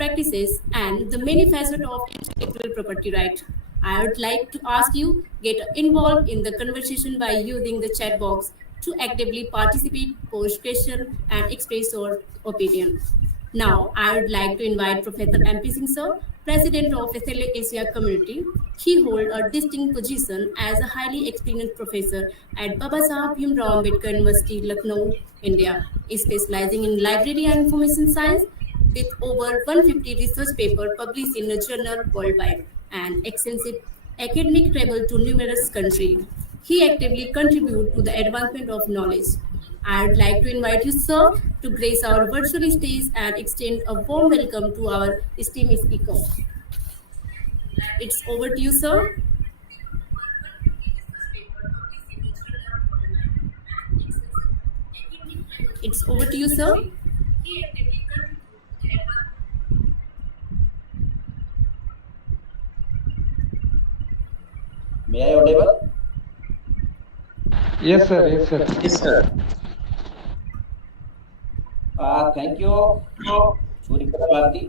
practices, and the many facets of intellectual property right. I would like to ask you get involved in the conversation by using the chat box to actively participate, post question, and express your opinion. Now, I would like to invite Professor M.P. Singh sir, President of SLA Asia Community. He holds a distinct position as a highly experienced professor at Babasaheb Bhimrao Ambedkar University, Lucknow, India, specializing in library and information science with over 150 research papers published in a journal worldwide and extensive academic travel to numerous countries. He actively contributes to the advancement of knowledge. I would like to invite you, sir, to grace our virtual stage and extend a warm welcome to our esteemed speaker. It's over to you, sir. It's over to you, sir. May I audible? Yes, sir. Yes, sir. Yes, sir. Thank you, Surika Bharti.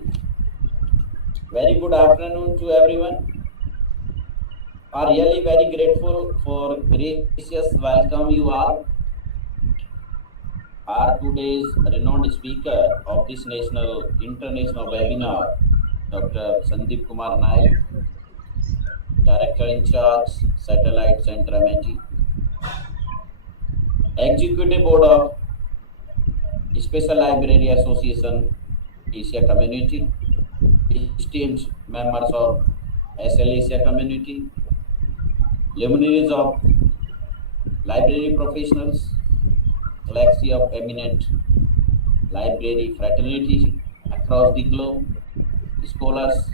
Very good afternoon to everyone. Really very grateful for gracious welcome you all. Our today's renowned speaker of this international webinar, Dr. Sandeep Kumar Naik, Director in Charge, Satellite Center MNG, Executive Board of Special Library Association Asia Community, esteemed members of SLA Asia Community, luminaries of library professionals, galaxy of eminent library fraternity across the globe, scholars,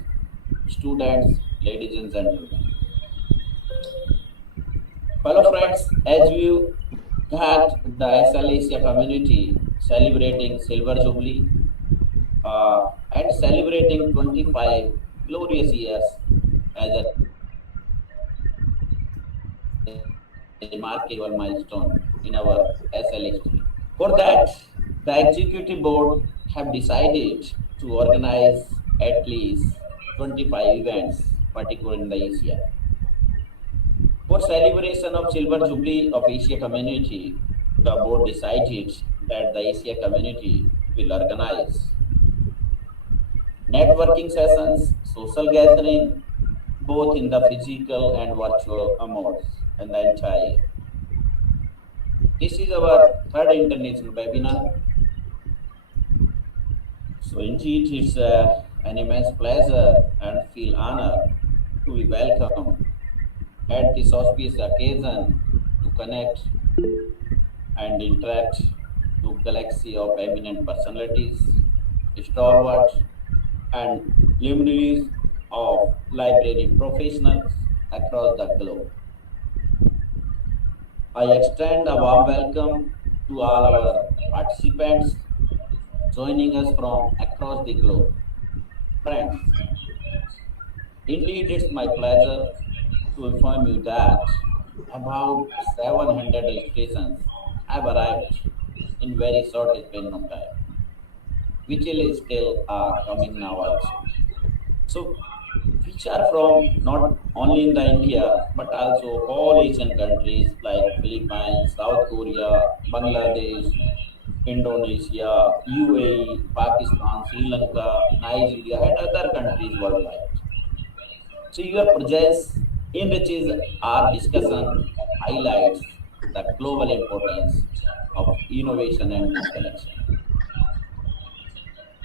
students, ladies and gentlemen. Fellow friends, as we had the SLA Asia community celebrating Silver Jubilee and celebrating 25 glorious years as a remarkable milestone in our SLA history. For that, the executive board have decided to organize at least 25 events, particularly in the Asia. For celebration of Silver Jubilee of Asia Community, the board decided that the Asia Community will organize networking sessions, social gathering, both in the physical and virtual modes, and the entire. This is our third international webinar. So indeed, it's an immense pleasure and feel honored to be welcomed at this auspicious occasion to connect and interact to galaxy of eminent personalities, stalwart and luminaries of library professionals across the globe. I extend a warm welcome to all our participants joining us from across the globe. Friends, indeed it's my pleasure to inform you that about 700 registrations have arrived in very short span of time, which is still coming now also. So, which are from not only in the India but also all Asian countries like Philippines, South Korea, Bangladesh, Indonesia, UAE, Pakistan, Sri Lanka, Nigeria, and other countries worldwide. So your presence enriches our discussion, highlights the global importance of innovation and connection.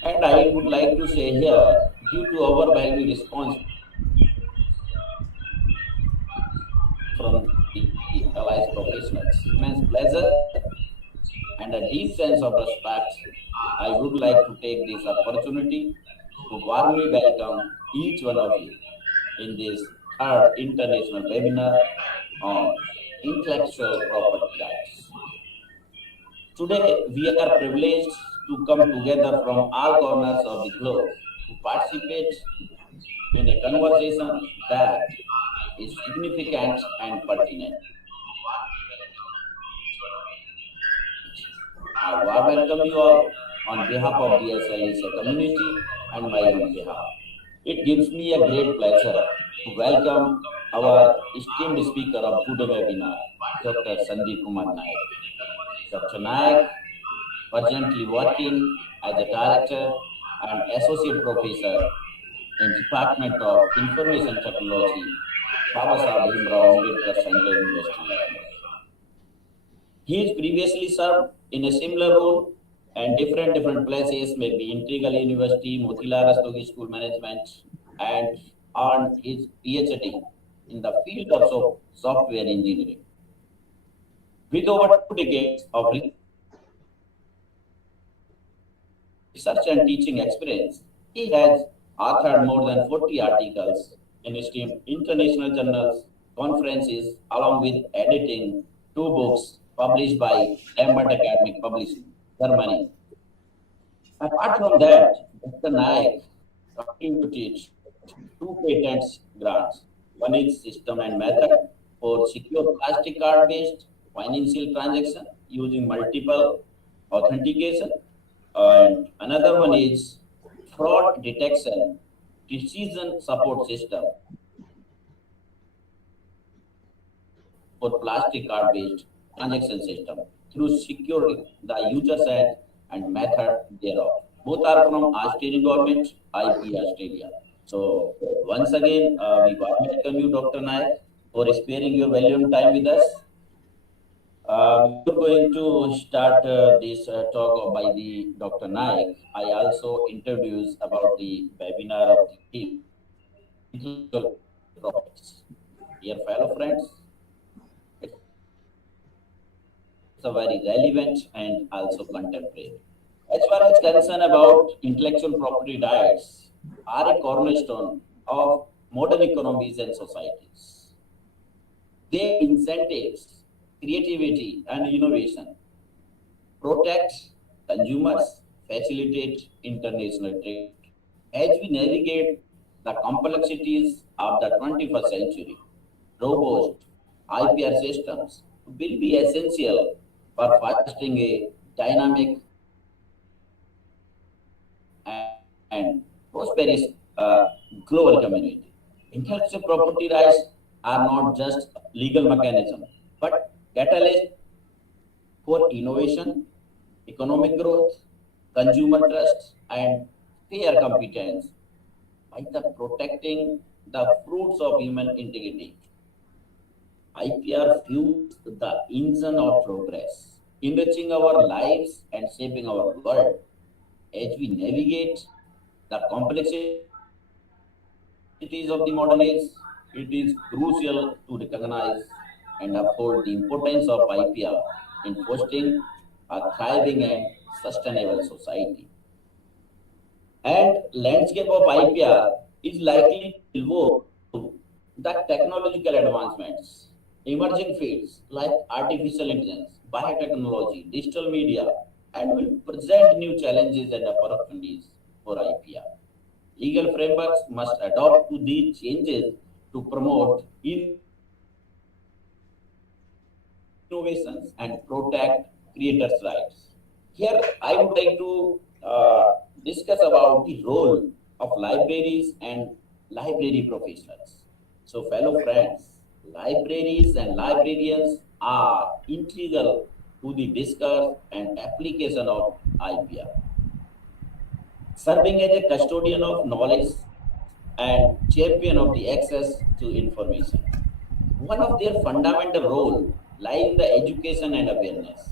And I would like to say here, due to overwhelming response from the allies professionals, immense pleasure and a deep sense of respect, I would like to take this opportunity to warmly welcome each one of you in this third international webinar on intellectual property rights. Today, we are privileged to come together from all corners of the globe to participate in a conversation that is significant and pertinent. I warm welcome you all on behalf of the SLA community and my own behalf. It gives me a great pleasure to welcome our esteemed speaker of today's webinar, Dr. Sandeep Kumar Naik. Dr. Naik, presently working as a director and associate professor in Department of Information Technology, Baba Saheb Bhimrao Ambedkar Central University, Lucknow. He has previously served in a similar role and different places, maybe Integral University, Motilal Rastogi School Management, and earned his PhD in the field of software engineering. With over 2 decades of research and teaching experience, he has authored more than 40 articles in esteemed international journals, conferences, along with editing 2 books published by Lambert Academic Publishing, Germany. Apart from that, Dr. Naik contributed 2 patents grants. One is system and method for secure plastic card-based financial transaction using multiple authentication, and another one is fraud detection decision support system for plastic card-based transaction system through securing the user set and method thereof. Both are from Australian government, IP Australia. So once again, we warmly welcome you, Dr. Naik, for sparing your valuable time with us. Before going to start this talk by the Dr. Naik, I also introduce about the webinar of the theme, intellectual properties. Dear fellow friends, it's a very relevant and also contemporary. As far as concern about intellectual property rights, are a cornerstone of modern economies and societies. They incentives creativity and innovation, protect consumers, facilitate international trade. As we navigate the complexities of the 21st century, robust IPR systems will be essential for fostering a dynamic and prosperous global community. Intellectual property rights are not just legal mechanism, but catalyst for innovation, economic growth, consumer trust, and fair competence by the protecting the fruits of human integrity. IPR fuels the engine of progress, enriching our lives and shaping our world. As we navigate the complexities of the modern age, it is crucial to recognize and uphold the importance of IPR in fostering a thriving and sustainable society. And landscape of IPR is likely to evolve the technological advancements, emerging fields like artificial intelligence, biotechnology, digital media, and will present new challenges and opportunities for IPR. Legal frameworks must adapt to these changes to promote innovations and protect creators' rights. Here, I would like to discuss about the role of libraries and library professionals. So, fellow friends, libraries and librarians are integral to the discourse and application of IPR, serving as a custodian of knowledge and champion of the access to information. One of their fundamental role lies in the education and awareness.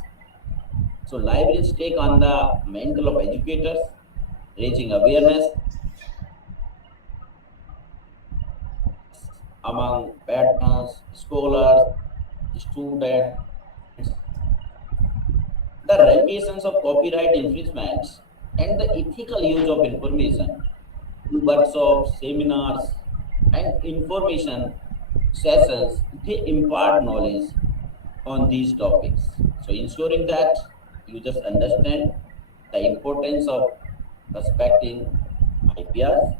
So libraries take on the mantle of educators, raising awareness among patrons, scholars, students, the ramifications of copyright infringements, and the ethical use of information through workshops, seminars, and information sessions. They impart knowledge on these topics. So ensuring that users understand the importance of respecting IPRs.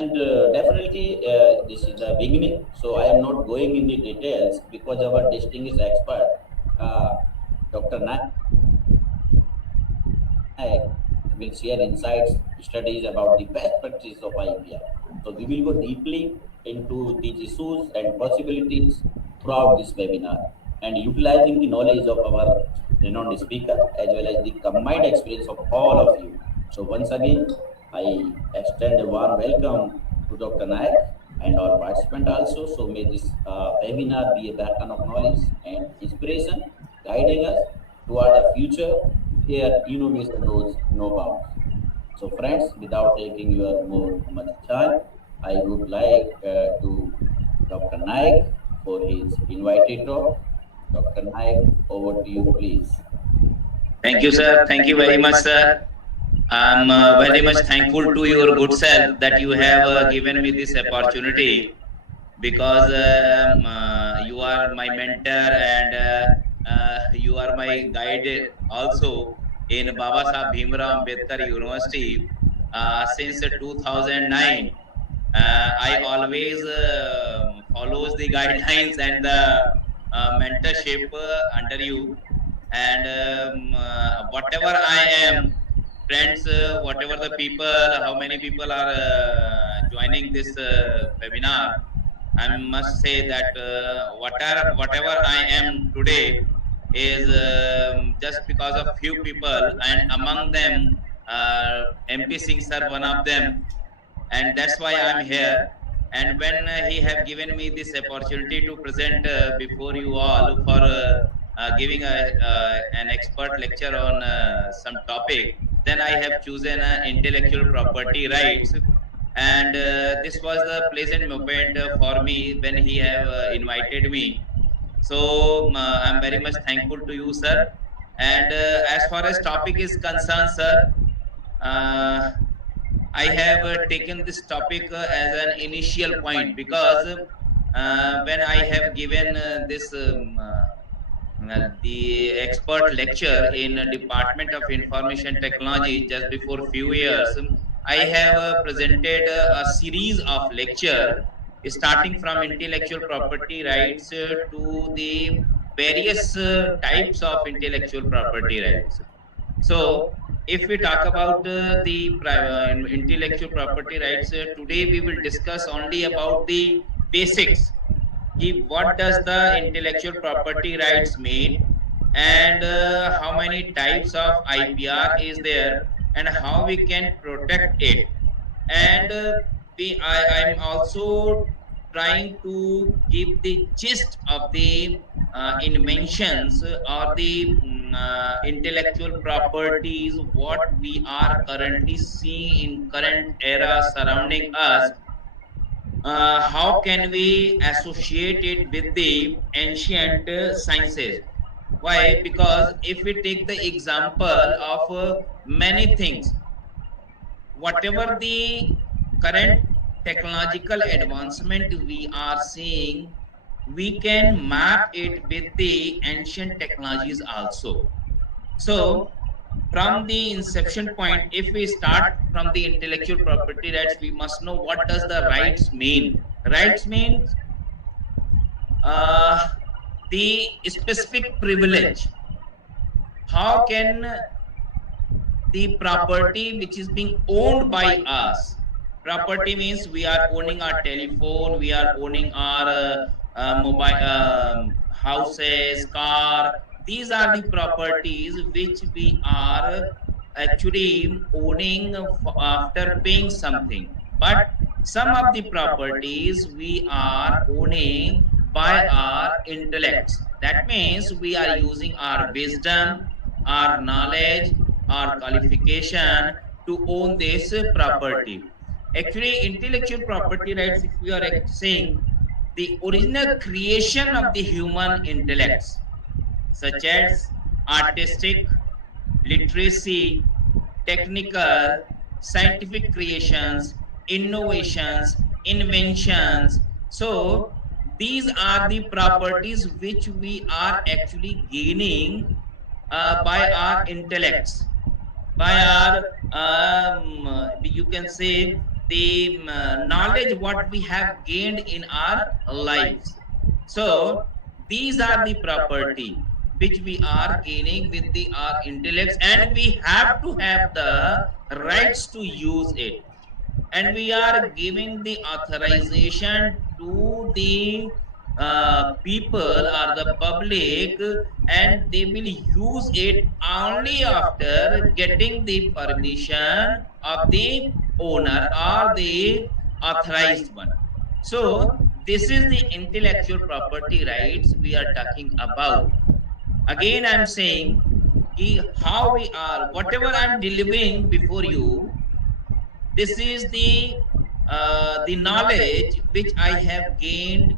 And definitely, this is the beginning. So I am not going in the details because our distinguished expert, uh, Dr. Naik, will be able to will share insights, studies about the best practices of IPR. So we will go deeply into these issues and possibilities throughout this webinar, and utilizing the knowledge of our renowned speaker as well as the combined experience of all of you. So once again, I extend a warm welcome to Dr. Nayak and our participant also. So may this webinar be a beacon of knowledge and inspiration, guiding us toward a future where innovation knows no bounds. So friends, without taking your more much time, I would like to Dr. Naik for his invited talk. Dr. Naik, over to you, please. Thank you, sir. Thank you very much, sir. I'm very much thankful to your good self that you have given me this opportunity, because you are my mentor, and you are my guide also in Baba Sahib Bhimrao Ambedkar University since 2009. I always follows the guidelines and the mentorship under you, and whatever I am, friends, whatever the people, how many people are joining this webinar, I must say that whatever I am today is just because of few people, and among them MP Singh sir, one of them, and that's why I'm here. And when he have given me this opportunity to present before you all for giving an expert lecture on some topic, then I have chosen intellectual property rights. And this was a pleasant moment for me when he have invited me. So I'm very much thankful to you, sir. And as far as topic is concerned, sir, I have taken this topic as an initial point, because when I have given this the expert lecture in Department of Information Technology just before few years, I have presented a series of lecture starting from intellectual property rights to the various types of intellectual property rights. So, if we talk about the intellectual property rights, today we will discuss only about the basics. What does the intellectual property rights mean, and how many types of IPR is there, and how we can protect it. And I'm also trying to give the gist of the inventions or the intellectual properties what we are currently seeing in current era surrounding us. How can we associate it with the ancient sciences? Why? Because if we take the example of many things, whatever the current technological advancement we are seeing, we can map it with the ancient technologies also. So from the inception point, if we start from the intellectual property rights, we must know what does the rights mean. Rights means uh, the specific privilege. How can the property which is being owned by us, property means we are owning our telephone, we are owning our mobile houses, car, these are the properties which we are actually owning after paying something. But some of the properties we are owning by our intellects. That means we are using our wisdom, our knowledge, our qualification to own this property. Actually, intellectual property rights, if we are saying, the original creation of the human intellects, such as artistic, literacy, technical, scientific creations, innovations, inventions. So, these are the properties which we are actually gaining by our intellects, by our you can say the knowledge what we have gained in our lives. So these are the property. which we are gaining with the our intellects, and we have to have the rights to use it, and we are giving the authorization to the people or the public, and they will use it only after getting the permission of the owner or the authorized one. So this is the intellectual property rights we are talking about. Again I'm saying how we are, whatever I'm delivering before you, this is the knowledge which I have gained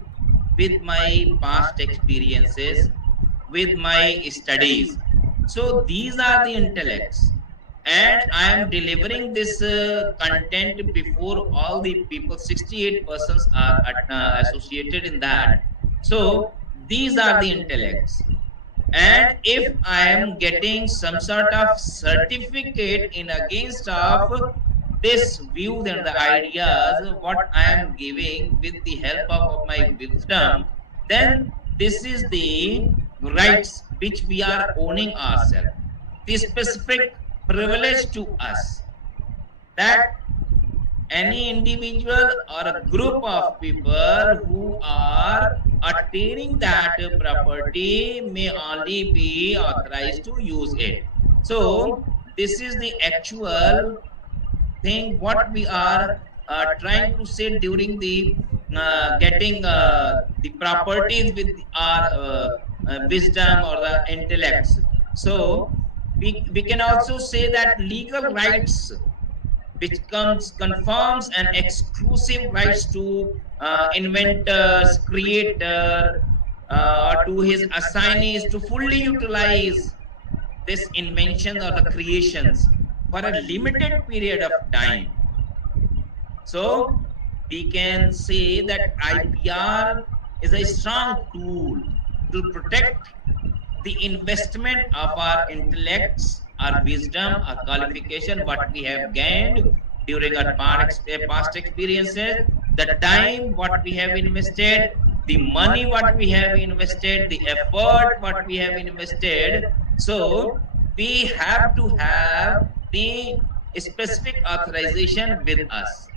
with my past experiences, with my studies. So these are the intellects, and I am delivering this content before all the people. 68 persons are associated in that. So these are the intellects, and if I am getting some sort of certificate in against of this view and the ideas what I am giving with the help of my wisdom, then this is the rights which we are owning ourselves, the specific privilege to us, that any individual or a group of people who are attaining that property may only be authorized to use it. So this is the actual thing what we are trying to say during the getting the properties with our wisdom or the intellects. So we can also say that legal rights which comes confirms an exclusive rights to inventors, creator, or to his assignees to fully utilize this invention or the creations for a limited period of time. So we can say that IPR is a strong tool to protect the investment of our intellects, our wisdom, our qualification, what we have gained during our past experiences, the time what we have invested, the money what we have invested, the effort what we have invested. So we have to have the specific authorization with us.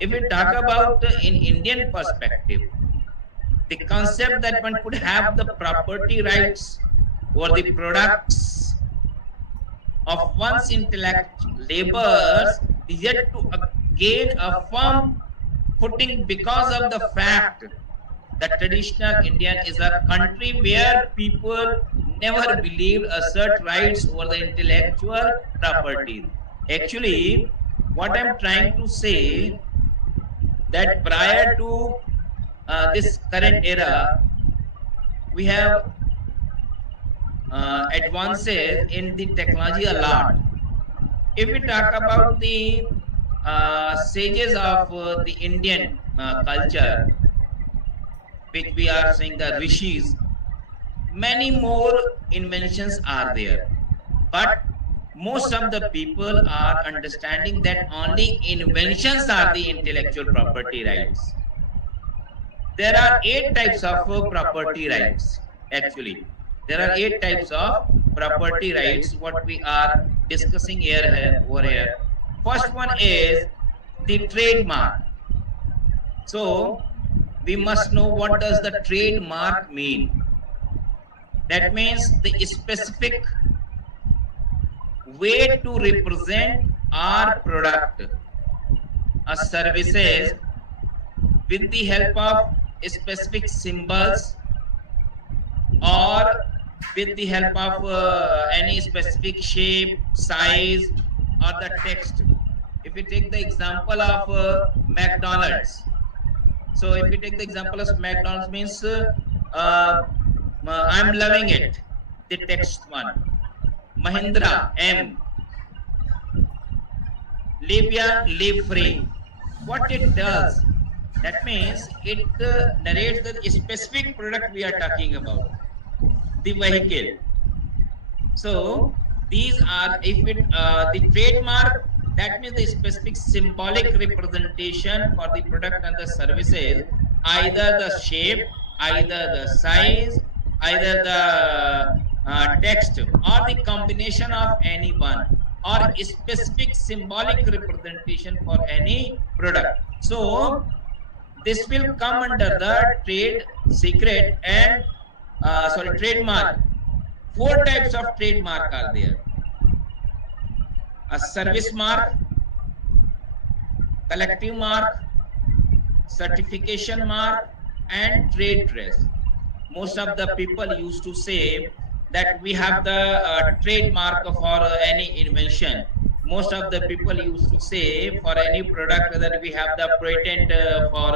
If we talk about in Indian perspective, the concept that one could have the property rights over the products of one's intellect labors is yet to gain a firm footing because of the fact that traditional Indian is a country where people never believed assert rights over the intellectual property. Actually, what I'm trying to say, that prior to this current era, we have advances in the technology a lot. If we talk about the sages of the Indian culture, which we are saying the rishis, many more inventions are there. But most of the people are understanding that only inventions are the intellectual property rights. There are 8 types of property rights. Actually, there are 8 types of property rights what we are discussing here over here. First one is the trademark. So we must know what does the trademark mean. That means the specific way to represent our product or services with the help of specific symbols or with the help of any specific shape, size, or the text. If we take the example of McDonald's, so if we take the example of McDonald's means I'm loving it, the text one. Mahindra M, live young, live free. What it does, that means it narrates the specific product we are talking about, the vehicle. So these are, if it the trademark, that means the specific symbolic representation for the product and the services, either the shape, either the size, either the text or the combination of any one, or a specific symbolic representation for any product. So this will come under the trade secret and trademark. Four types of trademark are there: a service mark, collective mark, certification mark, and trade dress. Most of the people used to say that we have the trademark for any invention. Most of the people used to say for any product that we have the patent for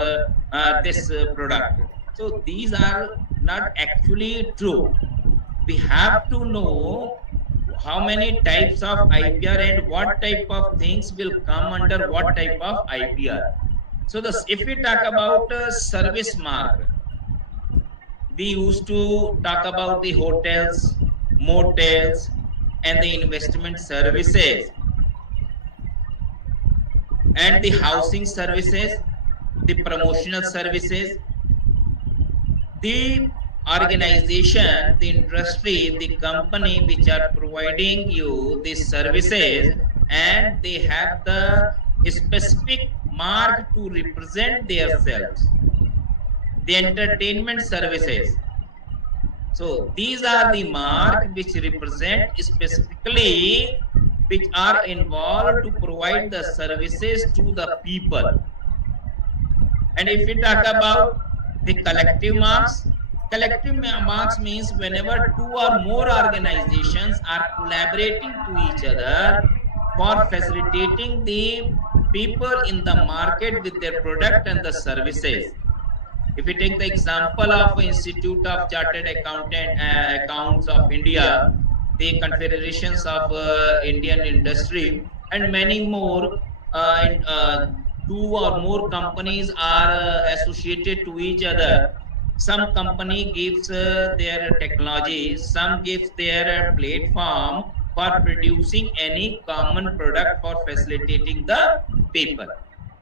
this product. So these are not actually true. We have to know how many types of IPR and what type of things will come under what type of IPR. So this, if we talk about service mark, we used to talk about the hotels, motels, and the investment services, and the housing services, the promotional services, the organization, the industry, the company which are providing you these services, and they have the specific mark to represent themselves. The entertainment services. So these are the mark which represent specifically which are involved to provide the services to the people. And if we talk about the collective marks means whenever two or more organizations are collaborating to each other for facilitating the people in the market with their product and the services. If we take the example of Institute of Chartered Accounts of India, the confederations of Indian industry, and many more, two or more companies are associated to each other. Some company gives their technology, some gives their platform for producing any common product for facilitating the people.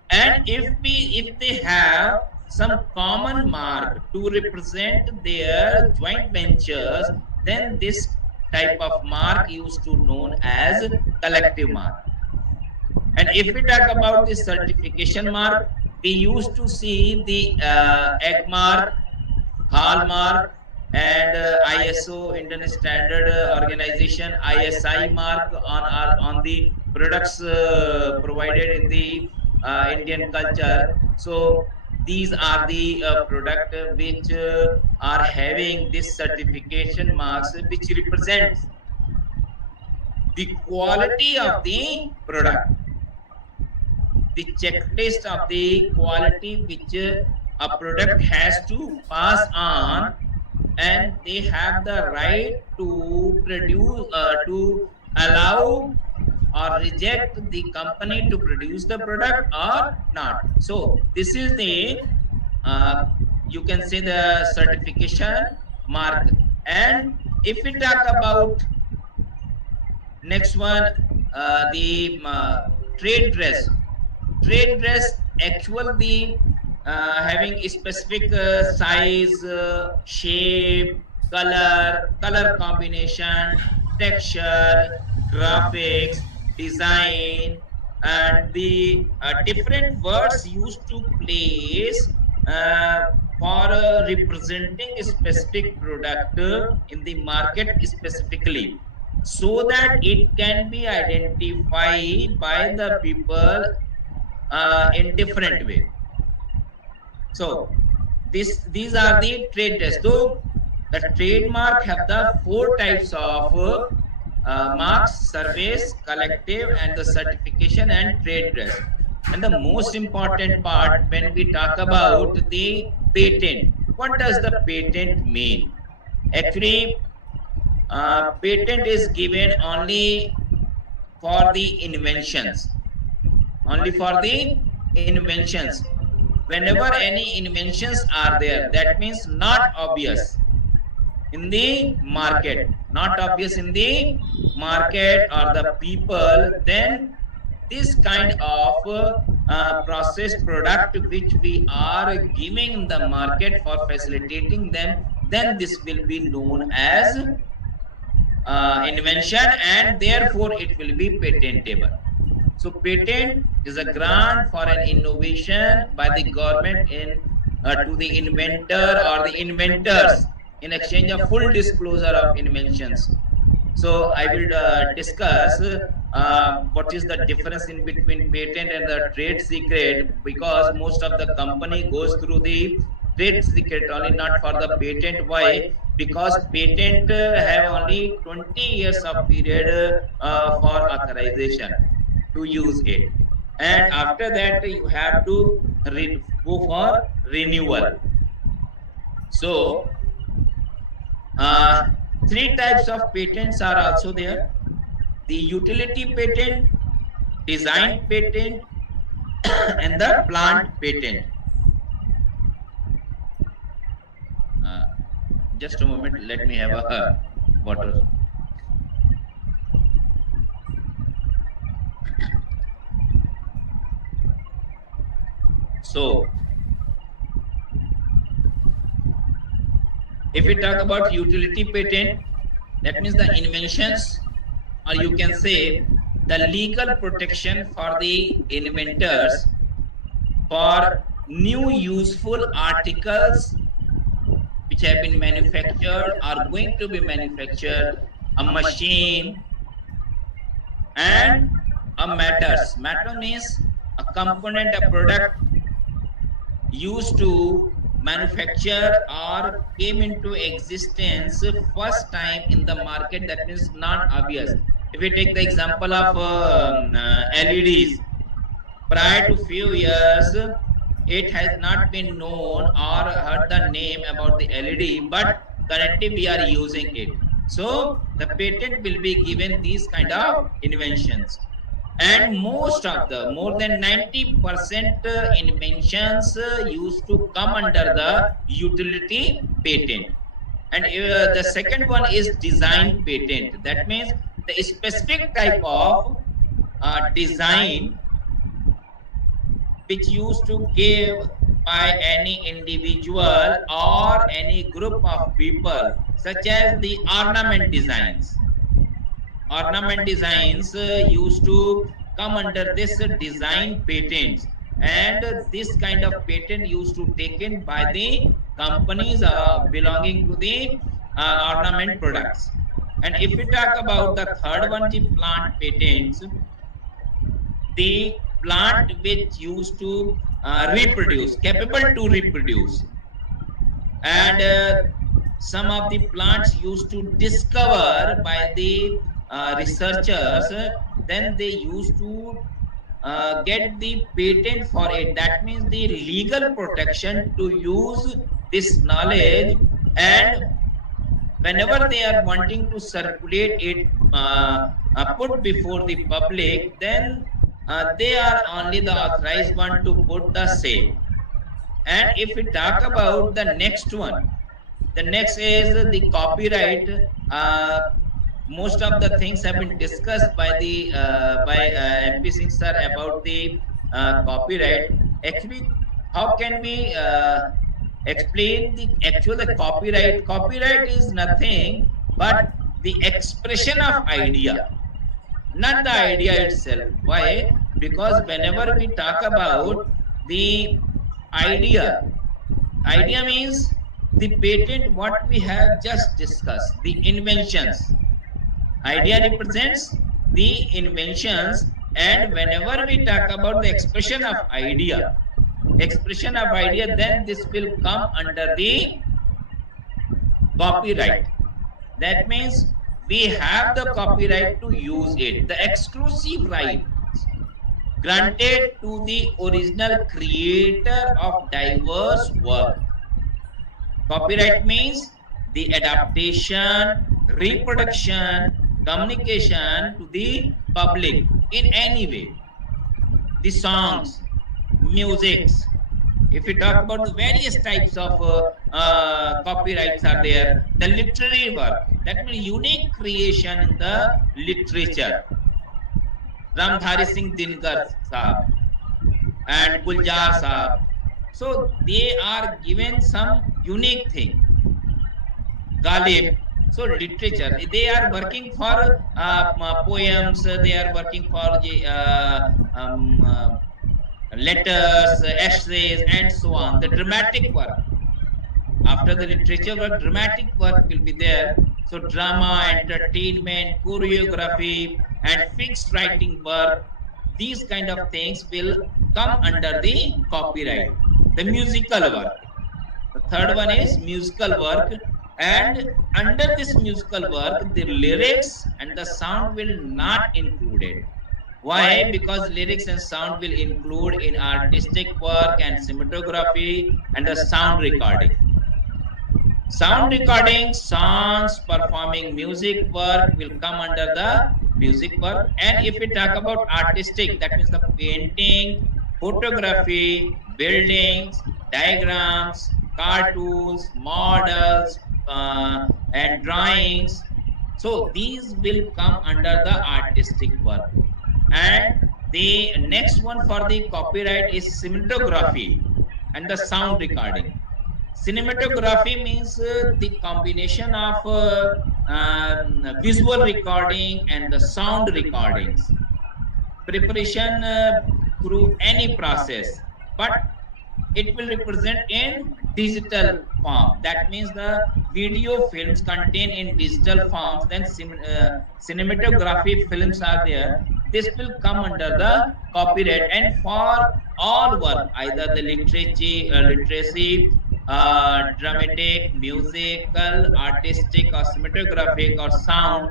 And if they have some common mark to represent their joint ventures, then this type of mark used to known as collective mark. And if we talk about the certification mark, we used to see the egg mark, hallmark, and ISO, Indian Standard Organization, ISI mark on the products provided in the Indian culture. So these are the product which are having this certification marks, which represents the quality of the product, the checklist of the quality which a product has to pass on, and they have the right to produce, to allow or reject the company to produce the product or not. So this is the you can say the certification mark. And if we talk about next one, the trade dress. Trade dress actually having a specific size, shape, color combination, texture, graphics, design, and the different words used to place for representing a specific product in the market specifically, so that it can be identified by the people in different way. So these are the trade dress. So the trademark have the four types of marks: service, collective, and the certification and trade dress. And the most important part when we talk about the patent, what does the patent mean? Actually, patent is given only for the inventions, only for the inventions. Whenever any inventions are there, that means not obvious in the market, not obvious in the market or the people, then this kind of processed product which we are giving in the market for facilitating them then this will be known as invention, and therefore it will be patentable. So patent is a grant for an innovation by the government in to the inventor or the inventors in exchange of full disclosure of inventions. So I will discuss what is the difference in between patent and the trade secret, because most of the company goes through the trade secret only, not for the patent. Why? Because patent have only 20 years of period for authorization to use it, and after that you have to go for renewal. So uh, three types of patents are also there: the utility patent, design patent, and the plant patent. uh, just a moment, let me have a water. So if we talk about utility patent, that means the inventions, or you can say the legal protection for the inventors for new useful articles which have been manufactured, are going to be manufactured, a machine, and a matters. Matter means a component, a product used to manufacture or came into existence first time in the market, that means non obvious. If we take the example of LEDs, prior to few years it has not been known or heard the name about the LED, but currently we are using it. So the patent will be given these kind of inventions, and most of the more than 90% inventions used to come under the utility patent. And the second one is design patent. That means the specific type of design which used to give by any individual or any group of people, such as the ornament designs. Ornament designs used to come under this design patents, and this kind of patent used to taken by the companies belonging to the ornament products. And if we talk about the third one, the plant patents, the plant which used to reproduce, capable to reproduce, and some of the plants used to discover by the researchers, then they used to get the patent for it. That means the legal protection to use this knowledge, and whenever they are wanting to circulate it, put before the public, then they are only the authorized one to put the same. And if we talk about the next one, the next is the copyright. Most of the things have been discussed by the MP Singh sir about the copyright. Actually, how can we explain the actual copyright? Copyright is nothing but the expression of idea, not the idea itself. Why? Because whenever we talk about the idea, idea means the patent what we have just discussed, the inventions. Idea represents the inventions, and whenever we talk about the expression of idea, then this will come under the copyright. That means we have the copyright to use it, the exclusive right granted to the original creator of diverse work. Copyright means the adaptation, reproduction, communication to the public in any way. The songs, musics. If we talk about the various types of copyrights are there, the literary work, that means unique creation in the literature. Ramdhari Singh Dinkar Sahab and Guljar Sahab. So they are given some unique thing. Galib. So literature, they are working for poems, they are working for the letters, essays, and so on. The dramatic work. After the literature work, dramatic work will be there. So drama, entertainment, choreography, and fixed writing work, these kind of things will come under the copyright. The musical work. The third one is musical work, and under this musical work, the lyrics and the sound will not included. Why? Because lyrics and sound will include in artistic work and cinematography and the sound recording. Sound recording, songs, performing music work will come under the music work. And if we talk about artistic, that means the painting, photography, buildings, diagrams, cartoons, models, and drawings. So these will come under the artistic work. And the next one for the copyright is cinematography and the sound recording. Cinematography means the combination of visual recording and the sound recordings. Preparation through any process, but it will represent in digital form. That means the video films contain in digital forms, then cinematography films are there. This will come under the copyright. And for all work, either the literacy, dramatic, musical, artistic, or cinematographic, or sound,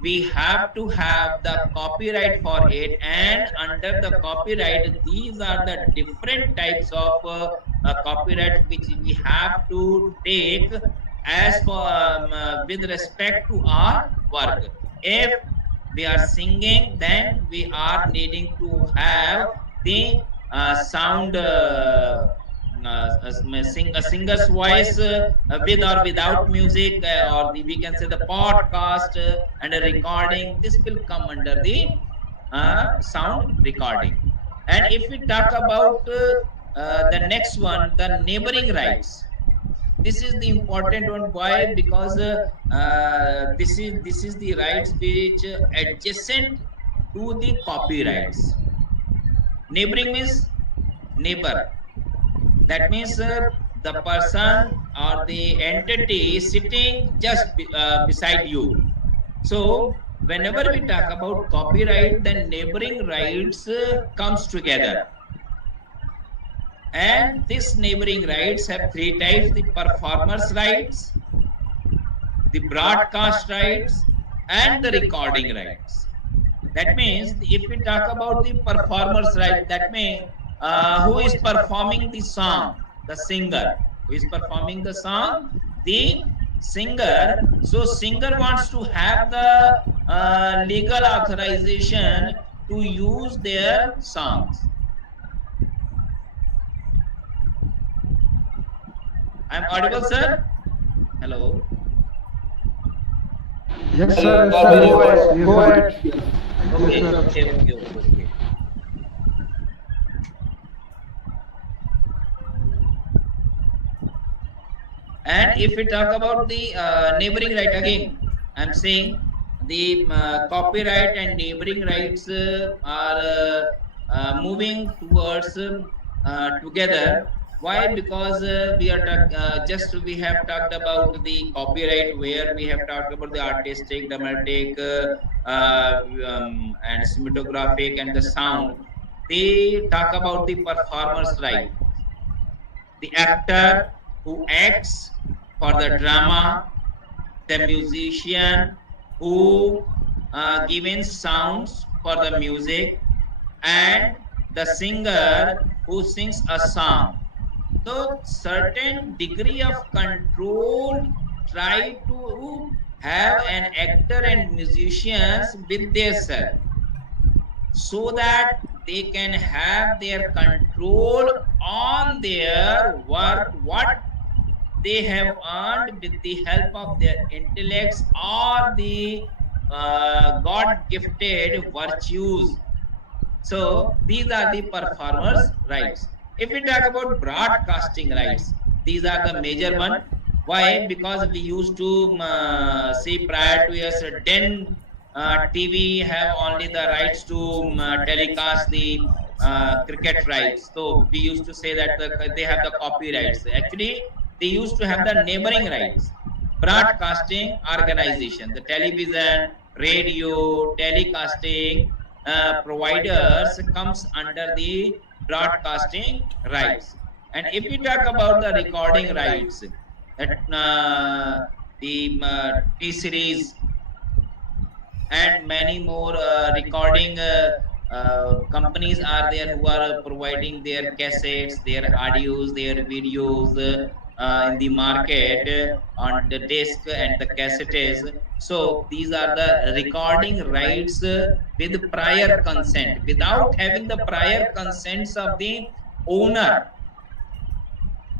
we have to have the copyright for it. And under the copyright, these are the different types of copyright which we have to take as for with respect to our work. If we are singing, then we are needing to have the sound, a singer's voice with or without music, or we can say the podcast and a recording. This will come under the sound recording. And if we talk about the next one, the neighboring rights, this is the important one. Why? Because this is the rights which adjacent to the copyrights. Neighboring means neighbor. That means the person or the entity is sitting just beside you. So whenever we talk about copyright, then neighboring rights comes together. And these neighboring rights have three types: the performers rights, the broadcast rights, and the recording rights. That means if we talk about the performers right, that means who is performing the song? The singer. Who is performing the song? The singer. So singer wants to have the legal authorization to use their songs. I'm audible, sir? Hello. Yes, Sir, sir. you are very Go good. ahead. Go ahead. Okay, Yes, sir. okay. And if we talk about the neighboring right, again, I'm saying the copyright and neighboring rights are moving towards together. Why? Because we are just we have talked about the copyright, where we have talked about the artistic, dramatic, and cinematographic, and the sound. They talk about the performers' right, the actor who acts for the drama, the musician who gives sounds for the music, and the singer who sings a song. So certain degree of control try to have an actor and musicians with their self, so that they can have their control on their work, what they have earned with the help of their intellects or the God gifted virtues. So these are the performers' rights. If we talk about broadcasting rights, these are the major one, Why? Because we used to see prior to years, then TV have only the rights to telecast the cricket rights. So we used to say that they have the copyrights. Actually, they used to have the neighboring rights. Broadcasting organization, the television, radio, telecasting providers comes under the broadcasting rights. And if we talk about the recording rights, that the T series and many more recording companies are there who are providing their cassettes, their audios, their videos in the market on the disc and the cassettes. So these are the recording rights with prior consent. Without having the prior consents of the owner,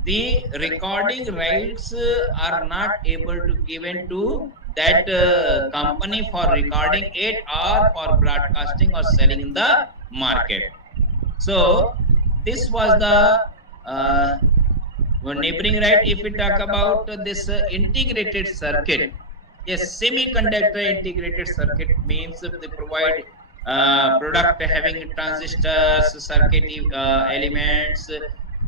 the recording rights are not able to given to that company for recording it or for broadcasting or selling in the market. So this was the neighboring right. If we talk about this integrated circuit, yes, semiconductor integrated circuit means they provide product having transistors, circuit elements,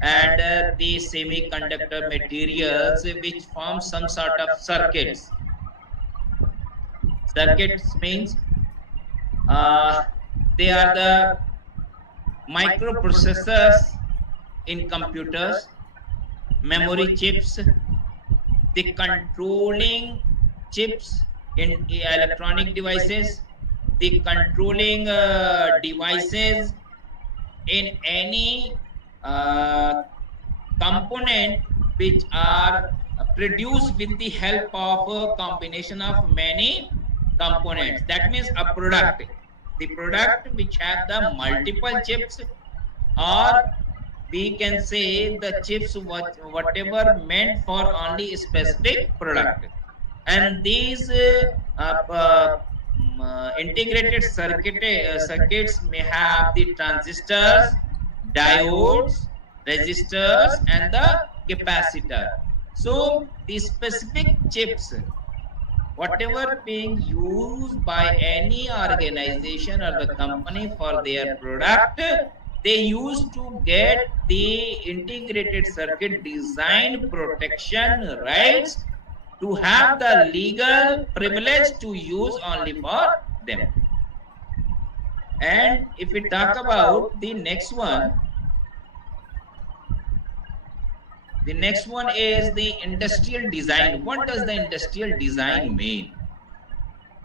and the semiconductor materials which form some sort of circuits. Circuits means uh, they are the microprocessors in computers, memory chips, the controlling chips in electronic devices, the controlling devices in any uh, component which are produced with the help of a combination of many components. That means a product, the product which have the multiple chips, or we can say the chips whatever meant for only a specific product. And these integrated circuits may have the transistors, diodes, resistors, and the capacitor. So the specific chips, whatever being used by any organization or the company for their product, they used to get the integrated circuit design protection rights to have the legal privilege to use only for them. And if we talk about the next one is the industrial design. What does the industrial design mean?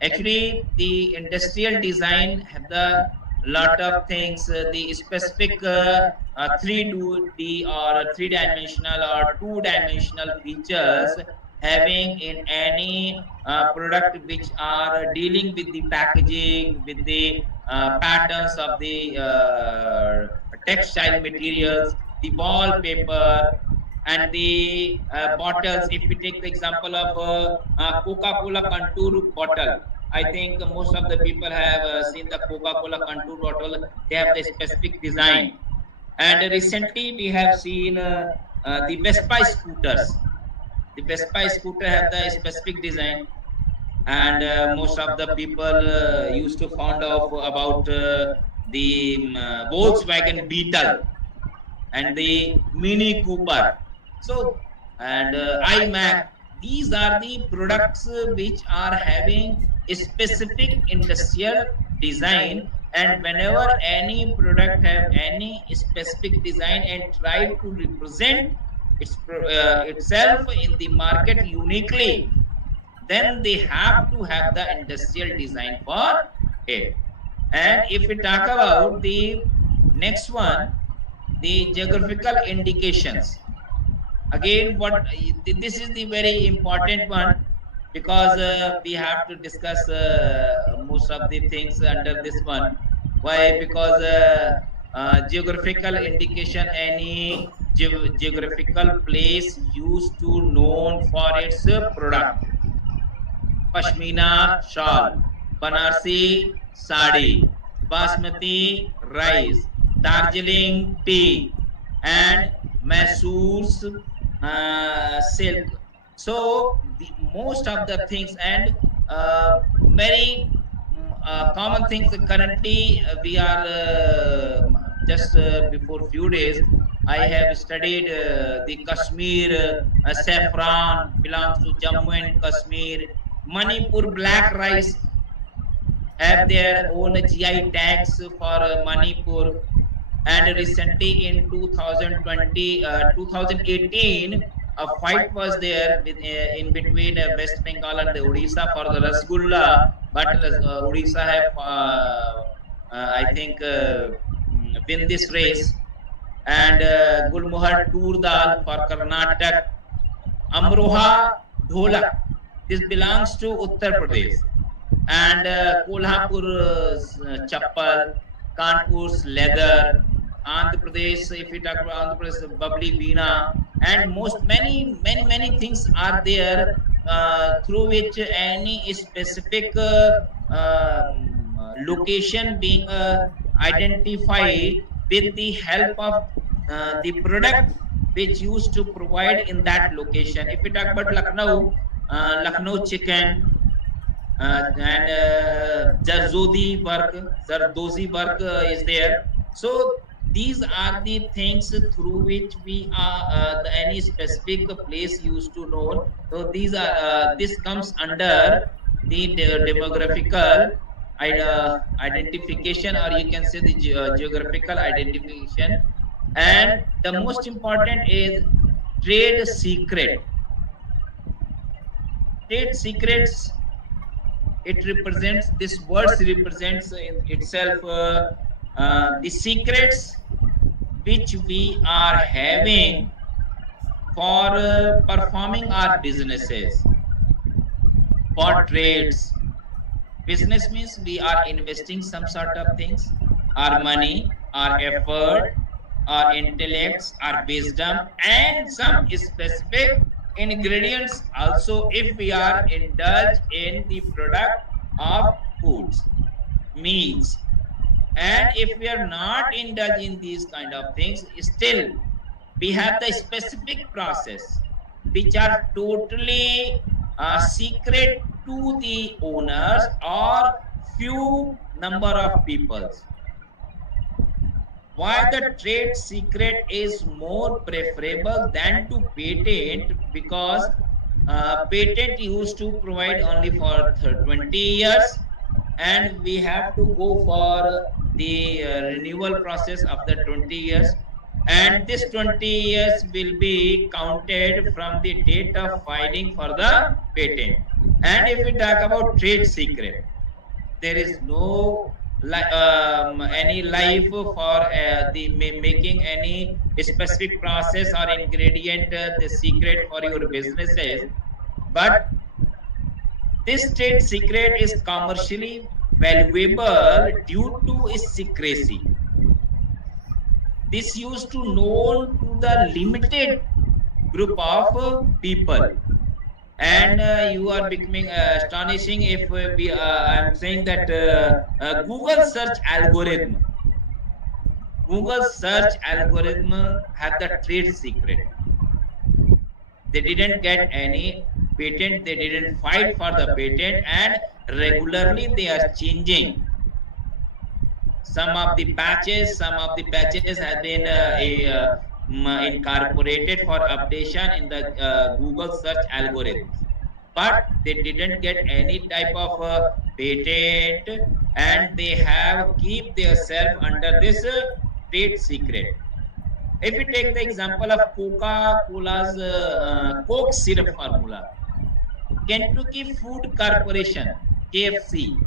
Actually, the industrial design have the lot of things, the specific 3D or three-dimensional or two-dimensional features having in any product which are dealing with the packaging, with the patterns of the textile materials, the wallpaper, and the bottles. If we take the example of Coca-Cola contour bottle, I think most of the people have seen the Coca-Cola contour bottle. They have the specific design. And recently we have seen the Vespa scooters. The Vespa scooter have the specific design, and most of the people used to found of about the Volkswagen Beetle and the Mini Cooper. So, and iMac, these are the products which are having a specific industrial design. And whenever any product have any specific design and try to represent itself in the market uniquely, then they have to have the industrial design for it. And if we talk about the next one, the geographical indications, again what this is the very important one, because we have to discuss most of the things under this one. Why? Because geographical indication, any geographical place used to known for its product. Pashmina shawl, Banarsi sari, Basmati rice, Darjeeling tea, and Mysore silk. So the most of the things, and very common things currently, we are just before few days I have studied the Kashmir saffron belongs to Jammu and Kashmir. Manipur black rice have their own GI tags for Manipur. And recently in 2020 2018, a fight was there in between West Bengal and the Odisha for the Rasgulla, but Odisha have I think win this race. And Gulmohar Tur Dal for Karnataka, Amroha Dholak, this belongs to Uttar Pradesh. And Kolhapur's chappal, Kanpur's leather, Andhra Pradesh, if we talk about Andhra Pradesh, bubbly veena, and most many things are there through which any specific location being identified with the help of the product which used to provide in that location. If we talk about Lucknow, Lucknow chicken, and Zardozi work is there. So these are the things through which we are any specific place used to know. So these are this comes under the demographical identification, or you can say the geographical identification. And the most important is trade secret. Trade secrets, it represents, this words represents in itself the secrets which we are having for performing our businesses, for trades. Business means we are investing some sort of things, our money, our effort, our intellects, our wisdom, and some specific ingredients also if we are indulged in the product of foods, meals. And if we are not indulged in these kind of things, still we have the specific process which are totally secret to the owners or few number of peoples. Why the trade secret is more preferable than to patent? Because patent used to provide only for 20 years, and we have to go for the renewal process of the 20 years, and this 20 years will be counted from the date of filing for the patent. And if we talk about trade secret, there is no any life for the making any specific process or ingredient the secret for your businesses. But this trade secret is commercially valuable due to its secrecy. This used to known to the limited group of people. And you are becoming astonishing if we I'm saying that Google search algorithm, Google search algorithm have the trade secret. They didn't get any patent, they didn't fight for the patent, and regularly they are changing some of the patches have been incorporated for updation in the Google search algorithms, but they didn't get any type of patent, and they have keep their self under this trade secret. If we take the example of Coca-Cola's Coke syrup formula, Kentucky Food Corporation, KFC,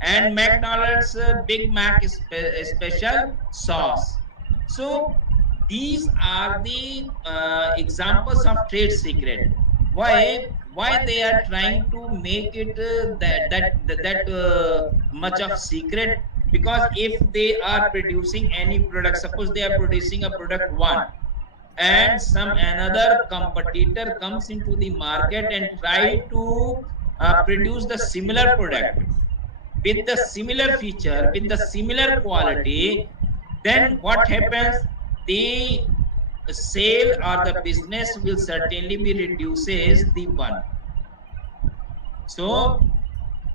and McDonald's Big Mac special sauce. So these are the examples of trade secret. Why they are trying to make it that much of secret? Because if they are producing any product, suppose they are producing a product one, and some another competitor comes into the market and try to produce the similar product with the similar feature, with the similar quality, then what happens? The sale or the business will certainly be reduces the one. So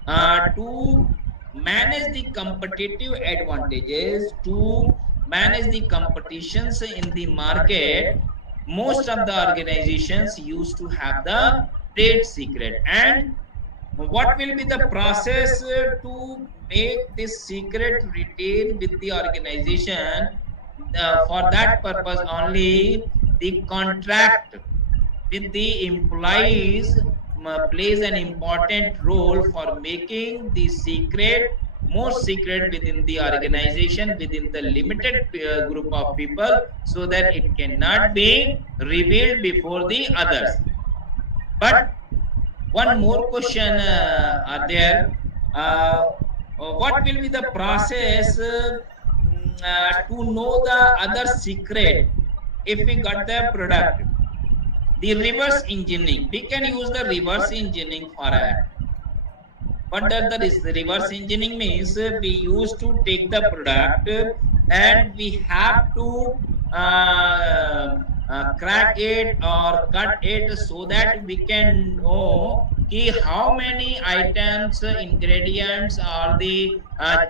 to manage the competitive advantages, to manage the competitions in the market, most of the organizations used to have the trade secret. And what will be the process to make this secret retain with the organization? For that purpose only, the contract with the employees plays an important role for making the secret more secret within the organization, within the limited group of people, so that it cannot be revealed before the others. But one more question are there. uh, what will be the process to know the other secret? If we got the product, the reverse engineering, we can use the reverse engineering for that. What does the reverse engineering means? We used to take the product and we have to crack it or cut it so that we can know how many items, ingredients, or the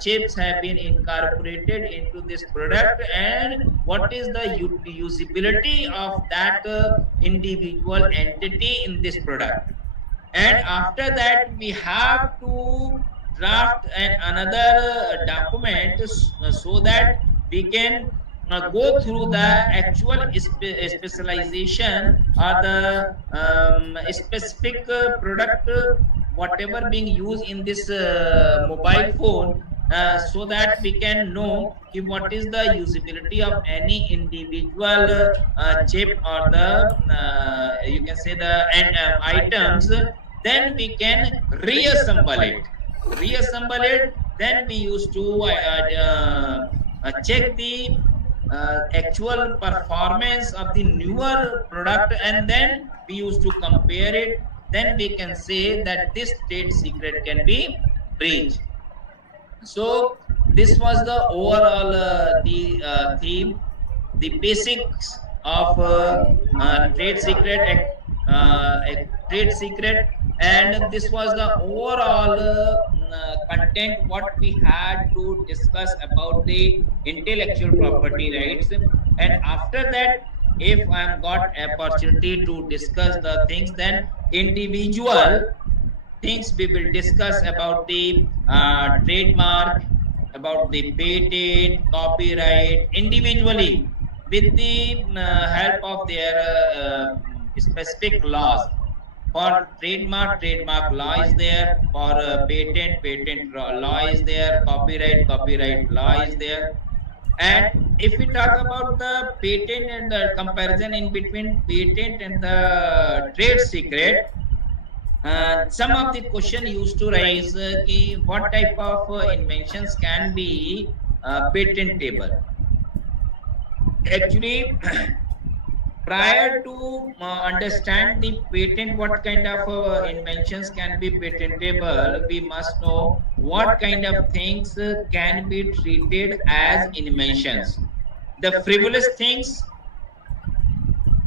chips have been incorporated into this product, and what is the usability of that individual entity in this product. And after that we have to draft another document, so that we can go through the actual specialization or the specific product, whatever being used in this mobile phone, so that we can know what is the usability of any individual chip or the you can say the items. Then we can reassemble it. Then we used to check the actual performance of the newer product, and then we used to compare it. Then we can say that this trade secret can be breached. So this was the overall the theme, the basics of trade secret, trade secret. And this was the overall content what we had to discuss about the intellectual property rights. And after that, if I'm got opportunity to discuss the things, then individual things we will discuss about the trademark, about the patent, copyright, individually, with the help of their specific laws. For trademark law is there. For patent law is there. Copyright law is there. And if we talk about the patent and the comparison in between patent and the trade secret, some of the question used to rise what type of inventions can be patentable. Actually, prior to understand the patent, what kind of inventions can be patentable, we must know what kind of things can be treated as inventions. The frivolous things,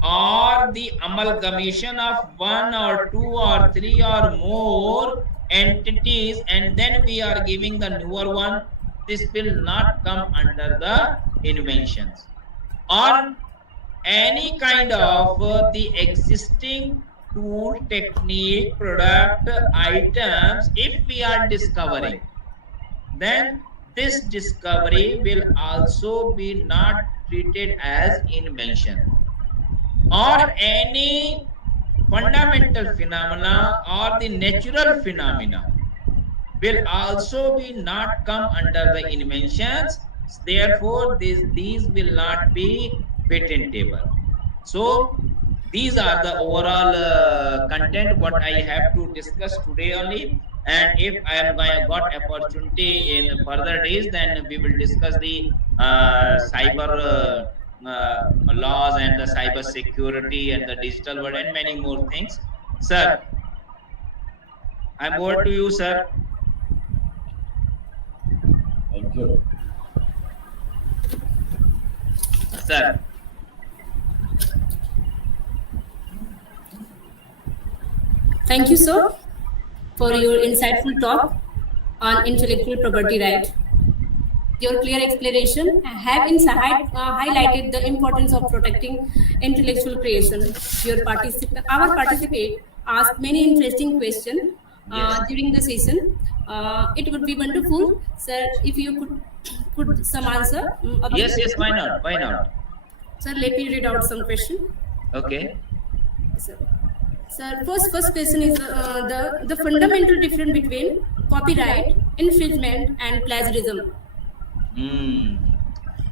or the amalgamation of one or two or three or more entities, and then we are giving the newer one, this will not come under the inventions. Or any kind of the existing tool, technique, product, items, if we are discovering, then this discovery will also be not treated as invention. Or any fundamental phenomena or the natural phenomena will also be not come under the inventions. Therefore these will not be patentable. So these are the overall content what I have to discuss today only. And if I am going got opportunity in further days, then we will discuss the cyber laws and the cyber security and the digital world and many more things. Sir, I'm over to you, sir. Thank you. Sir. Thank you, sir, for your insightful talk on intellectual property right. Your clear explanation have highlighted the importance of protecting intellectual creation. Our participate asked many interesting questions Yes. during the session. It would be wonderful, sir, if you could put some answer of the Yes, yes, why question. not? Why not? Sir, let me read out some question. Okay. Sir, sir, first question is the fundamental difference between copyright infringement and plagiarism. Hmm.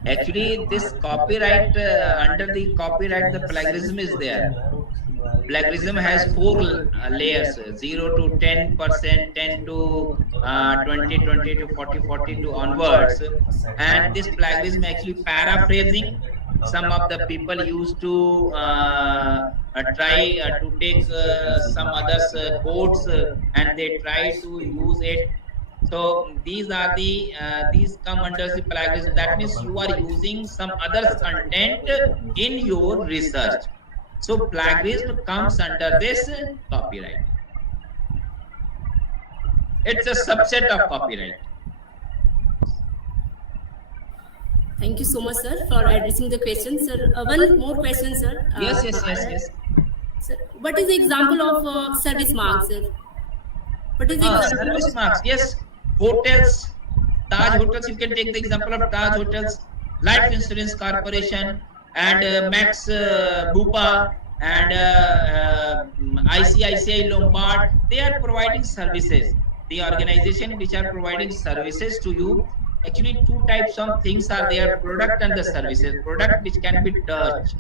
Actually, this copyright, under the copyright, the plagiarism is there. Plagiarism has four layers: 0 to 10%, 10 to 20, 20 to 40, 40 to onwards. And this plagiarism actually paraphrasing. Some of the people used to try to take some others quotes, and they try to use it. So these are the these come under the plagiarism. That means you are using some others content in your research. So plagiarism comes under this copyright. It's a subset of copyright. Thank you so much, sir, for addressing the question, sir. One more question, sir. Yes, yes, yes, yes. Sir, what is the example of service mark, sir? What is the example Service of marks. Yes, hotels, Taj Hotels. You can take the example of Taj Hotels, Life Insurance Corporation, and Max Bupa, and ICICI Lombard. They are providing services. The organization which are providing services to you. Actually, two types of things are there: product and the services. Product which can be touched,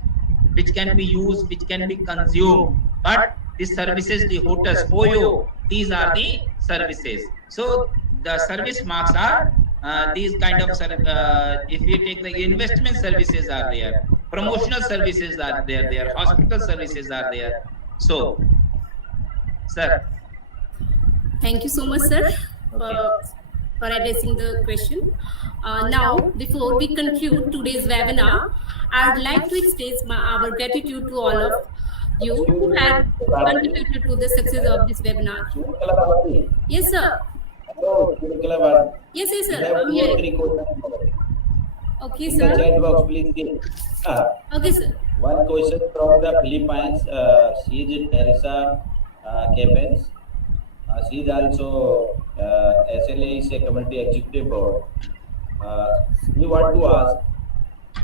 which can be used, which can be consumed. But the services, the hotels, OYO, these are the services. So the service marks are these kind of if you take the investment services are there, promotional services are there, hospital services are there. So, sir. Thank you so much, sir, Okay. for addressing the question. Now, before we conclude today's webinar, I would like to express our gratitude to all of you who have contributed to the success of this webinar. Yes, sir. Hello, Kurikala. Yes, yes, We sir. have I'm two or here. three questions Okay, in the sir. chat box, please. See. Okay, sir. One question from the Philippines. She is Teresa Capens. She is also SLA Asia Community Executive Board. We want to ask,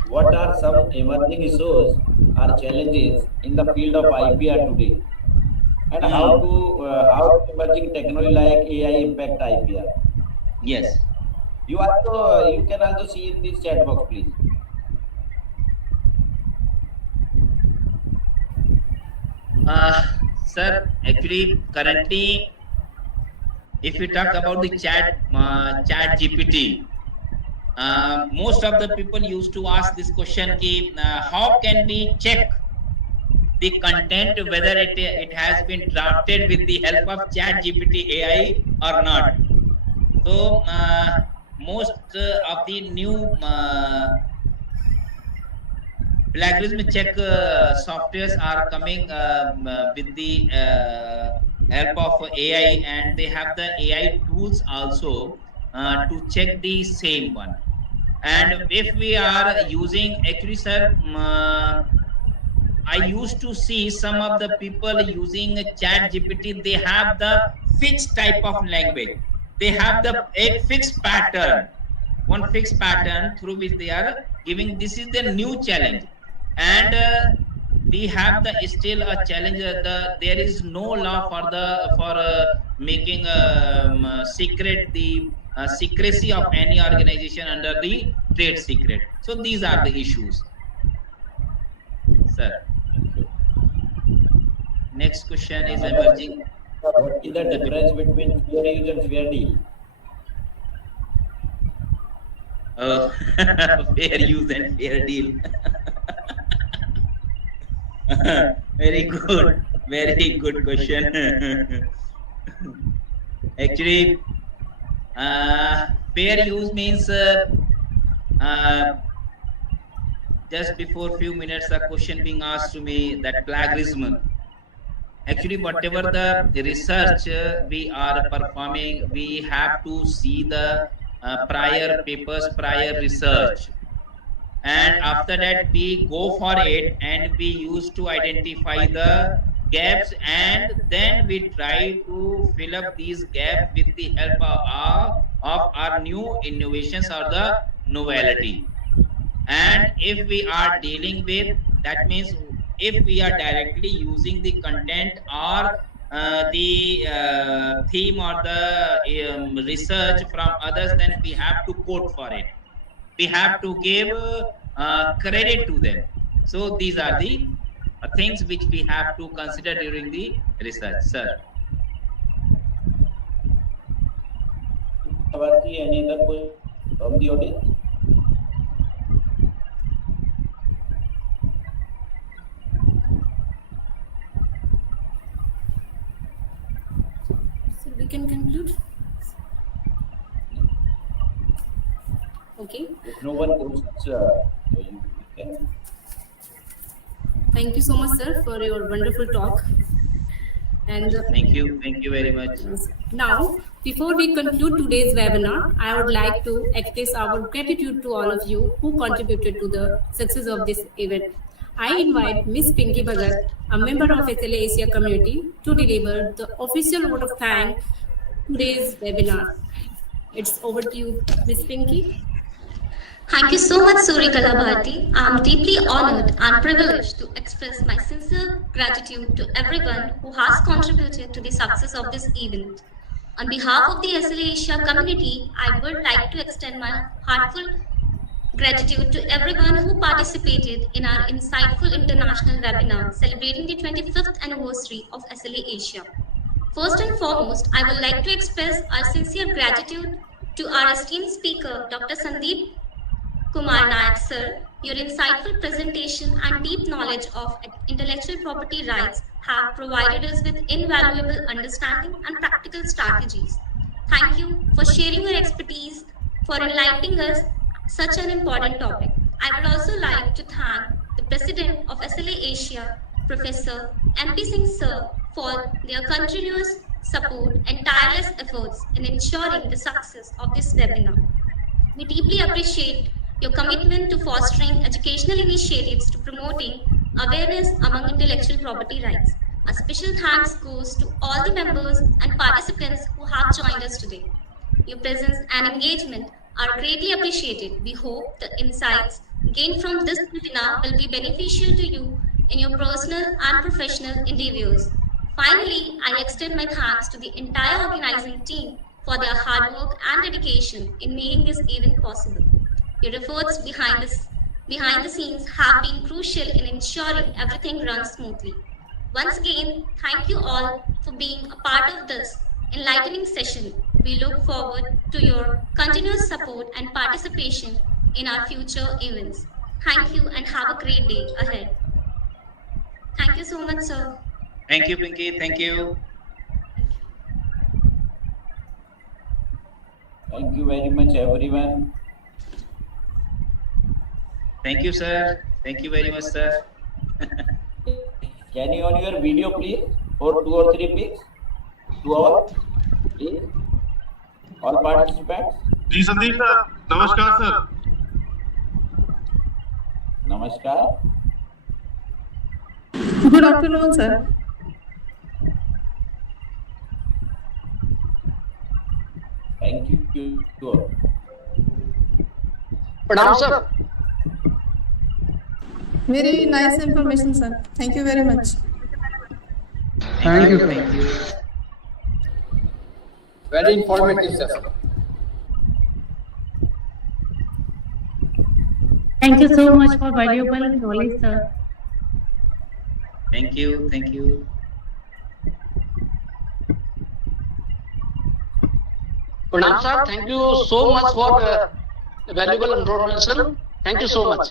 what are some emerging issues or challenges in the field of IPR today, and how emerging technology like AI impact IPR? Yes. You can also see in this chat box, please. Sir, actually, currently, if you talk about the chat GPT, most of the people used to ask this question ki, how can we check the content whether it has been drafted with the help of chat GPT AI or not. So most of the new plagiarism check softwares are coming with the help of AI, and they have the AI tools also to check the same one. And if we are using, actually, sir, I used to see some of the people using chat GPT. They have the fixed type of language. They have the a fixed pattern, one fixed pattern through which they are giving. This is the new challenge, and we have the still a challenge. There is no law for making secret the secrecy of any organization under the trade secret. So these are the issues, sir. Next question is emerging. What is the difference between fair use and fair deal? Oh, fair use and fair deal. Very good, very good question. Actually, fair use means just before few minutes a question being asked to me that plagiarism. Actually, whatever the research we are performing, we have to see the prior papers, prior research, and after that we go for it, and we used to identify the gaps, and then we try to fill up these gaps with the help of our new innovations or the novelty. And if we are dealing with, that means if we are directly using the content or the theme or the research from others, then we have to quote for it, we have to give credit to them. So these are the things which we have to consider during the research, sir. Bharti, any other question from the audience? So we can conclude. Okay. If no one questions, you can. Thank you so much, sir, for your wonderful talk. And Thank you very much. now, before we conclude today's webinar, I would like to express our gratitude to all of you who contributed to the success of this event. I invite Miss Pinky Bhagat, a member of SLA Asia community, to deliver the official vote of thanks today's webinar. It's over to you, Miss Pinky. Thank you so much, Surikala Bharti. I am deeply honored and privileged to express my sincere gratitude to everyone who has contributed to the success of this event. On behalf of the SLA Asia community, I would like to extend my heartfelt gratitude to everyone who participated in our insightful international webinar celebrating the 25th anniversary of SLA Asia. First and foremost, I would like to express our sincere gratitude to our esteemed speaker, Dr. Sandeep Kumar Nayak sir. Your insightful presentation and deep knowledge of intellectual property rights have provided us with invaluable understanding and practical strategies. Thank you for sharing your expertise, for enlightening us such an important topic. I would also like to thank the President of SLA Asia, Professor MP Singh sir, for their continuous support and tireless efforts in ensuring the success of this webinar. We deeply appreciate your commitment to fostering educational initiatives to promoting awareness among intellectual property rights. A special thanks goes to all the members and participants who have joined us today. Your presence and engagement are greatly appreciated. We hope the insights gained from this webinar will be beneficial to you in your personal and professional endeavors. Finally, I extend my thanks to the entire organizing team for their hard work and dedication in making this event possible. Your efforts behind the scenes have been crucial in ensuring everything runs smoothly. Once again, thank you all for being a part of this enlightening session. We look forward to your continuous support and participation in our future events. Thank you and have a great day ahead. Thank you so much, sir. Thank you, Pinky. Thank you. Thank you very much, everyone. Thank you, sir. Thank you very much, sir. Can you on your video, please, for 2 or 3 pics? 2 hours, please. All participants. जी Sandeep sir, नमस्कार sir. Namaskar. Good afternoon, sir. Thank you. प्रणाम sir. Very nice information, sir. Thank you very much. Thank you. Thank you. Very informative sir. Thank you so much for valuable knowledge, sir. Thank you. Thank you. Pranam sir, thank you so much for valuable information. Thank you so much.